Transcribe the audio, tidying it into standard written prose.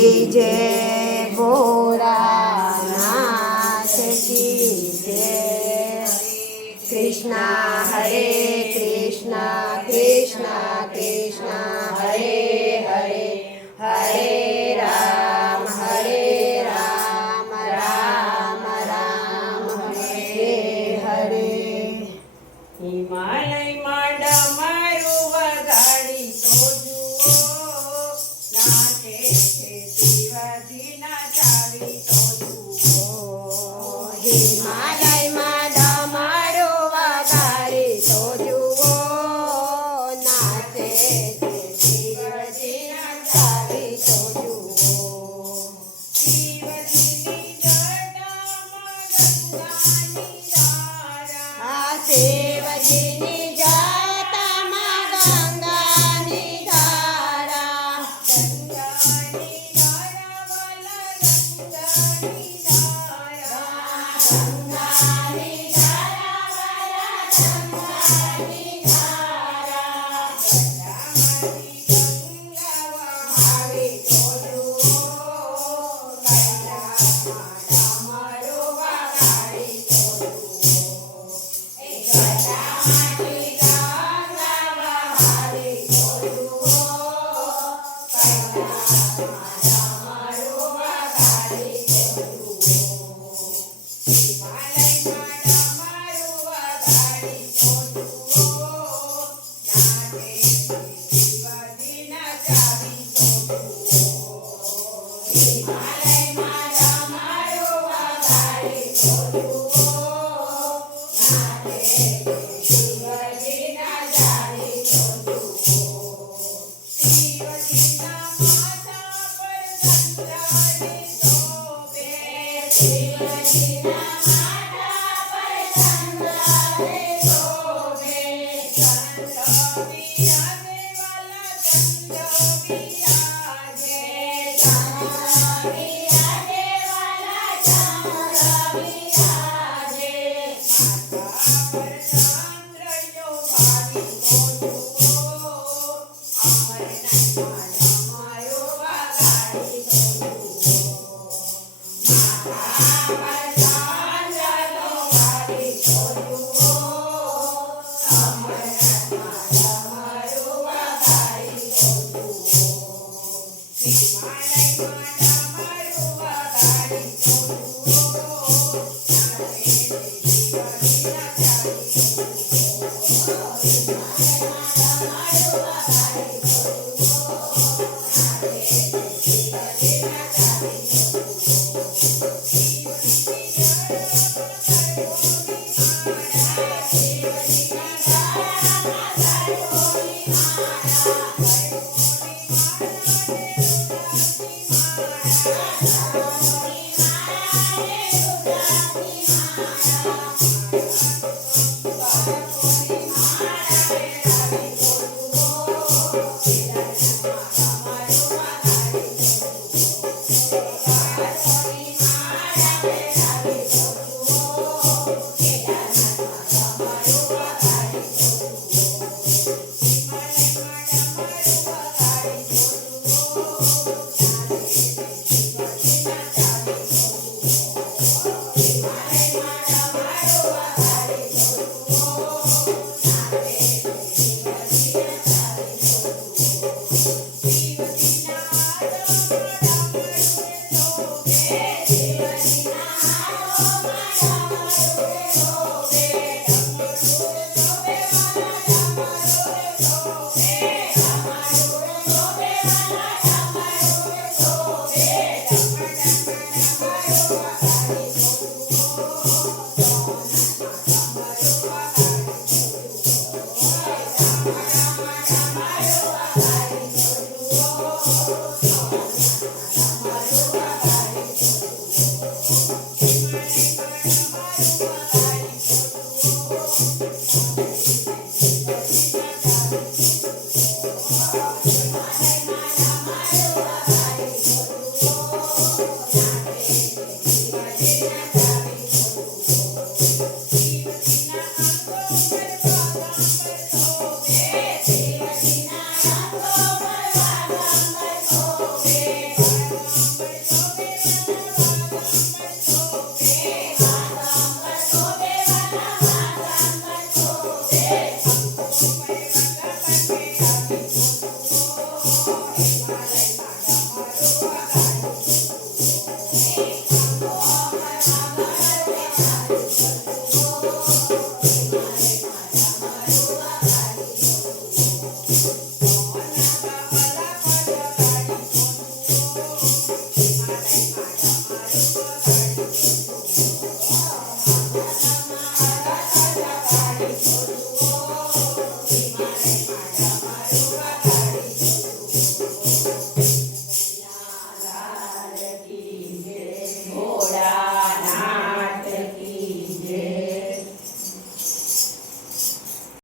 जय भोलानाथ की जय। कृष्णा हरे कृष्णा कृष्णा कृष्णा हरे हरे, हरे राम राम राम हरे हरे। હિમાલયમાં ડમરું વગાડી તો જુઓ, નાચે છે શિવજી નચાવી તો જુઓ. હિમાલયમાં ડમરું વગાડી તો જુઓ, નાચે છે શિવજી નચાવી તો જુઓ. શિવજીની જટામાં ગંગાની ધારા, શિવજીની જટામાં ગંગાની ધારા, ગંગાની ધારા વાલા ગંગાની ધારા. ગંગાની ધારા વાલા ગંગાની ધારા. જટામાંથી ગંગા વહાવે તો જુઓ, કૈલાસમાં ડમરું વગાડી તો જુઓ. જટામાંથી ગંગા વહાવે તો જુઓ, કૈલાસમાં ડમરું વગાડી તો જુઓ. હિમાલયમાં ડમરું વગાડી તો જુઓ, નાચે છે શિવજી નચાવી તો જુઓ. હિમાલયમાં ડમરું વગાડી તો જુઓ, નાચે છે શિવજી નચાવી તો જુઓ. શિવજીના માથા પર ચંદ્રની શોભે, શિવજીના માથા પર ચંદ્ર શોભે, ચંદ્ર બિરાજે વાલા ચંદ્ર બિરાજે. ચંદ્ર બિરાજે વાલા ચંદ્ર બિરાજે. માથા પર ચંદ્ર શોભાવી તો જુઓ, અમરનાથમાં ડમરું વગાડી તો જુઓ. માથા પર ચંદ્ર શોભાવી તો જુઓ, અમરનાથમાં ડમરું વગાડી તો જુઓ. હિમાલયમાં ડમરું વગાડી તો જુઓ, નાચે છે શિવજી નચાવી તો જુઓ. હે મારા